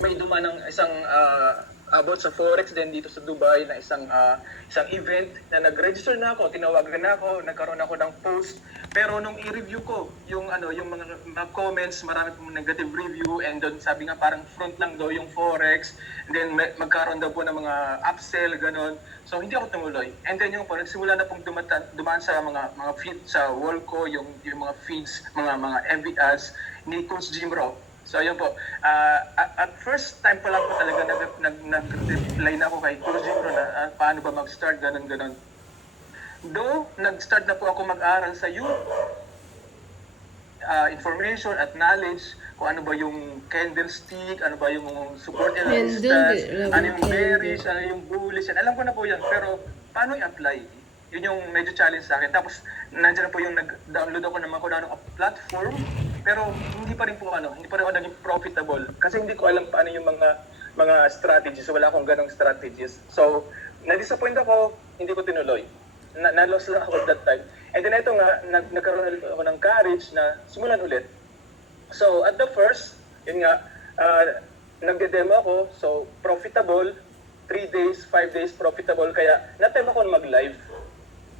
may dumaan ng isang about sa Forex din dito sa Dubai na isang event na nag-register na ako, tinawagan na ako, nagkaroon ako ng post. Pero nung i-review ko yung mga comments, marami pong negative review, and doon sabi nga parang front lang daw yung Forex, and then magkaroon daw po ng mga upsell ganon. So hindi ako tumuloy. And then yung po nagsimula na pong dumaan sa mga feed sa wall ko, yung mga feeds, mga MV ads ni Coach Jim Rowe. So ayun po, at first time pa lang po talaga nag-reply na ako kay Coach Jim na paano ba mag-start, ganun. Though, nag-start na po ako mag-aral sa youth, information at knowledge, kung ano ba yung candlestick, ano ba yung support and resistance, ano yung bearish, ano yung bullish, yan. Alam ko na po yan, pero paano i-apply? Yun yung medyo challenge sa akin. Tapos, nandiyan na po yung nag-download ako ng mga kunanong platform, pero hindi pa rin ako naging profitable kasi hindi ko alam paano yung mga strategies. Wala akong ganong strategies. So, na-disappoint ako, hindi ko tinuloy. Na-loss lang ako that time. And then ito nga, nagkaroon ulit ako ng courage na simulan ulit. So, at the first, yun nga, nagde-demo ako, so profitable, 3 days, 5 days profitable, kaya na-time ako mag-live.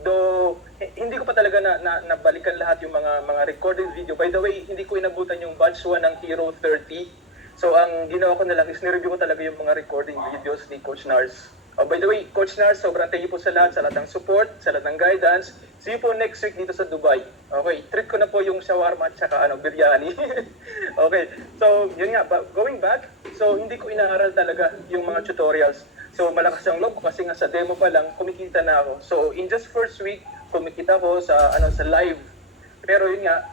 Though, hindi ko pa talaga nabalikan lahat yung mga recorded video. By the way, hindi ko inabutan yung batch 1 ng Hero 30. So, ang ginawa ko na lang is nireview ko talaga yung mga recording videos ni Coach Nars. Oh, by the way, Coach Nars, sobrang thank you po sa lahat ng support, sa lahat ng guidance. See you po next week dito sa Dubai. Okay, treat ko na po yung shawarma at saka biryani. Okay, so yun nga, going back, so hindi ko inaaral talaga yung mga tutorials. So malakas ang loob ko kasi nga sa demo pa lang kumikita na ako. So in just first week kumikita ko sa live. Pero yun nga,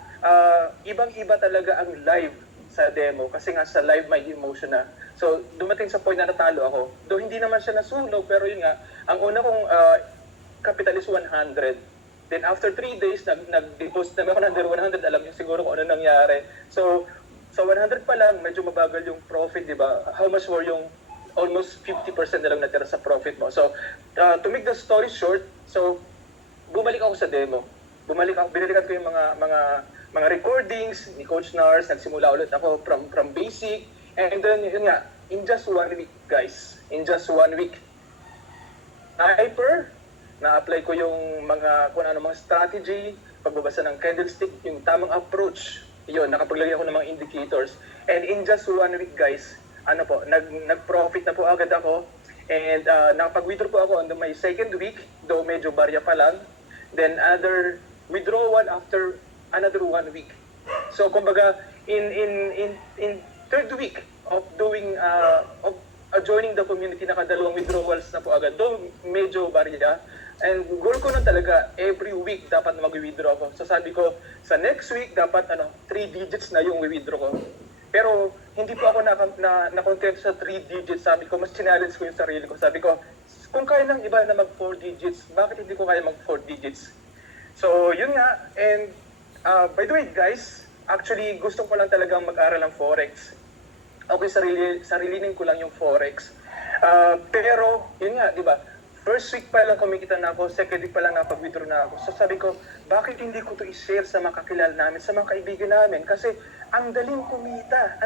ibang-iba talaga ang live sa demo kasi nga sa live may emotion na. So dumating sa point na natalo ako. Though hindi naman siya nasunog, pero yun nga, ang una kong capital is 100. Then after 3 days nag-deposit na ako ng 100, alam niyo siguro kung ano nangyari. So sa 100 pa lang medyo mabagal yung profit, di ba? How much more yung almost 50% na lang natira sa profit mo. So, to make the story short, so, bumalik ako sa demo. Binalikan ko yung mga recordings ni Coach Nars, nagsimula ulit ako from basic, and then, yun nga, in just 1 week, guys, in just 1 week, na-apply ko yung kung ano mga strategy, pagbabasa ng candlestick, yung tamang approach, yun, nakapaglagay ako ng mga indicators, and in just 1 week, guys, nag-profit na po agad ako, and nakapag-withdraw po ako on my second week, though medyo barya pa lang, then other withdrawal after another 1 week. So kumbaga in third week of doing of joining the community, nakadalawang withdrawals na po agad, though medyo barya, and goal ko nun talaga every week dapat mag-withdraw ako. So sabi ko sa next week dapat 3 digits na yung withdraw ko. Pero hindi po ako na-content sa 3 digits. Sabi ko, mas challenge ko yung sarili ko. Sabi ko, kung kaya ng iba na mag 4 digits, bakit hindi ko kaya mag 4 digits? So, yun nga. And by the way, guys, actually, gusto ko lang talagang mag-aral ng Forex. Okay, sarilinin ko lang yung Forex. Pero, yun nga, di ba? First week pa lang kumikita na ako, second week pa lang napag-withdraw na ako. So sabi ko, bakit hindi ko to i-share sa mga kakilala namin, sa mga kaibigan namin? Kasi ang daling kumita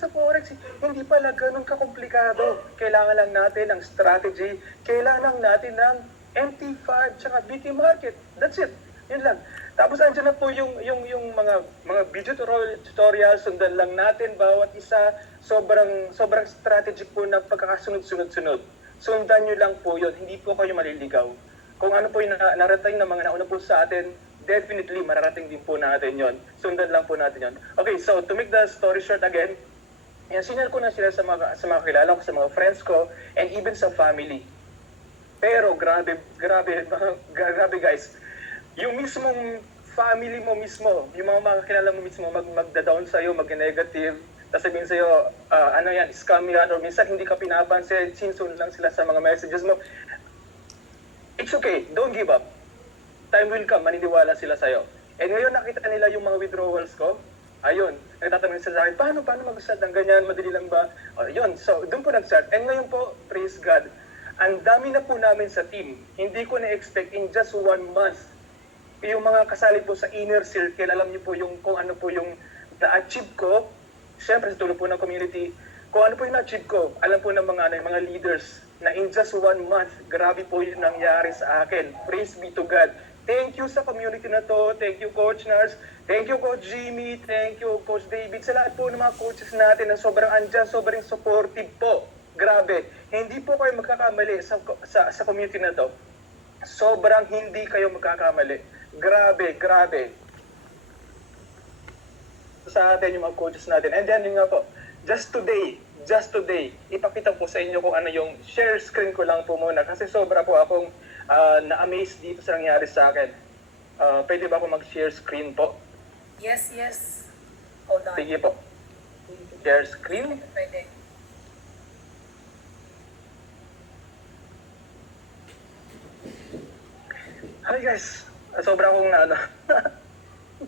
sa Forex. Hindi pala ganun kakomplikado. Kailangan lang natin ng strategy, kailangan lang natin ng MT5 tsaka BT market. That's it. Yun lang. Tapos andyan na po yung mga video tutorials, sundan lang natin bawat isa, sobrang strategic po na pagkakasunod-sunod-sunod. Sundan nyo lang po yun, hindi po kayo maliligaw. Kung ano po yung narating ng mga nauna po sa atin, definitely mararating din po natin yon. Sundan lang po natin yon. Okay, so to make the story short again, sinare ko na sila sa mga kilala ko, sa mga friends ko, and even sa family. Pero grabe guys, yung mismong family mo mismo, yung mga makakilala mo mismo, magda-down sa'yo, mag-negative, tapos sabihin sa'yo, scam yan, or minsan hindi ka pinapansin, sinsun lang sila sa mga messages mo. It's okay, don't give up. Time will come, maniniwala sila sa'yo. And ngayon nakita nila yung mga withdrawals ko, ayun, nagtatanong sila sa akin, paano mag-start ng ganyan, madali lang ba? Yun, so doon po nag-start. And ngayon po, praise God, ang dami na po namin sa team. Hindi ko na-expect in just 1 month. Yung mga kasali po sa inner circle, alam niyo po yung kung ano po yung na-achieve ko. Siyempre, sa tulong po ng community, kung ano po yung na-achieve ko. Alam po ng mga, mga leaders na in just 1 month, grabe po yung nangyari sa akin. Praise be to God. Thank you sa community na to. Thank you, Coach Nars. Thank you, Coach Jimmy. Thank you, Coach David. Sa lahat po ng mga coaches natin na sobrang andyan, sobrang supportive po. Grabe. Hindi po kayo magkakamali sa community na to. Sobrang hindi kayo magkakamali. Grabe, grabe. Sa atin yung mga coaches natin. And then yung nga po, just today, ipakita ko sa inyo kung ano yung share screen ko lang po muna kasi sobra po akong na-amaze dito sa nangyari sa akin. Pwede ba ako mag-share screen po? Yes, yes. Hold on. Sige po. Share screen. Pwede. Hi guys, sobra akong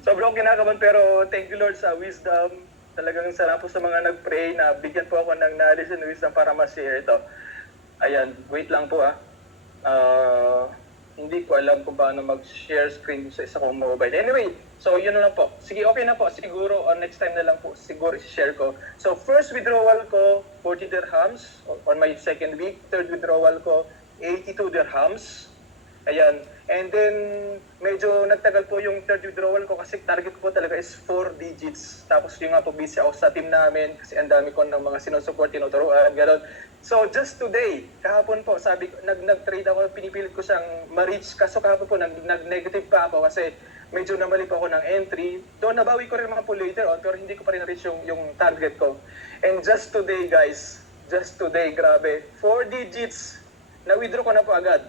sobra akong kinakabahan pero thank you Lord sa wisdom. Talagang sarap po sa mga nag-pray na bigyan po ako ng knowledge and wisdom para ma-share ito. Ayan, wait lang po hindi ko alam kung paano mag-share screen sa isa kong mobile. Anyway, so yun na lang po. Sige, okay na po. Siguro next time na lang po siguro i-share ko. So first withdrawal ko, 40 dirhams on my second week. Third withdrawal ko, 82 dirhams. Ayan. And then, medyo nagtagal po yung third withdrawal ko kasi target ko po talaga is 4 digits. Tapos yung nga po busy ako sa team namin kasi ang dami ko ng mga sinusupport, tinuturuan, gano'n. So, just today, kahapon po, sabi ko, nag-trade ako, pinipilit ko siyang ma-reach. Kaso kahapon po, nag-negative pa ako kasi medyo namali po ako ng entry. Doon, nabawi ko rin mga po later on, pero hindi ko pa rin na-reach yung target ko. And just today, guys, just today, grabe, 4 digits, na-withdraw ko na po agad.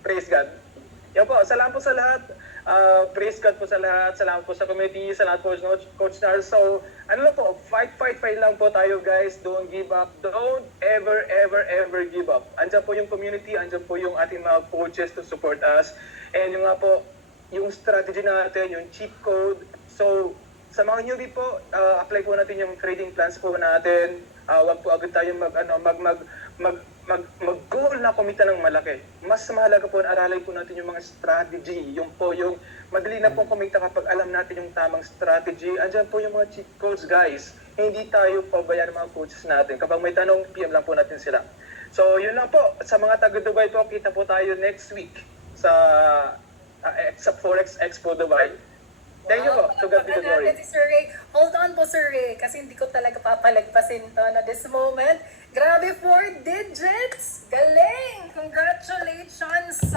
Praise God. Yan po, salamat po sa lahat. Praise God po sa lahat. Salamat po sa committee. Salamat po Coach Nars. So, ano lang po, fight lang po tayo guys. Don't give up. Don't ever give up. Andiyan po yung community. Andiyan po yung ating mga coaches to support us. And yung nga po, yung strategy natin, yung cheat code. So, sa mga newbie po, apply po natin yung trading plans po natin. Wag po agad tayo mag-goal na kumita ng malaki. Mas mahalaga po, aralay po natin yung mga strategy. Yung madali na po kumita kapag alam natin yung tamang strategy. Andiyan po yung mga cheat codes, guys. Hindi tayo pabayaan ng mga coaches natin. Kapag may tanong, PM lang po natin sila. So, yun lang po. Sa mga taga-Dubai po, kita po tayo next week sa Forex Expo Dubai. Thank you po. To God be the glory. Sir Ray. Hold on po, Sir Ray, kasi hindi ko talaga papalagpasin to na this moment. Grabe, 4 digits! Galing! Congratulations!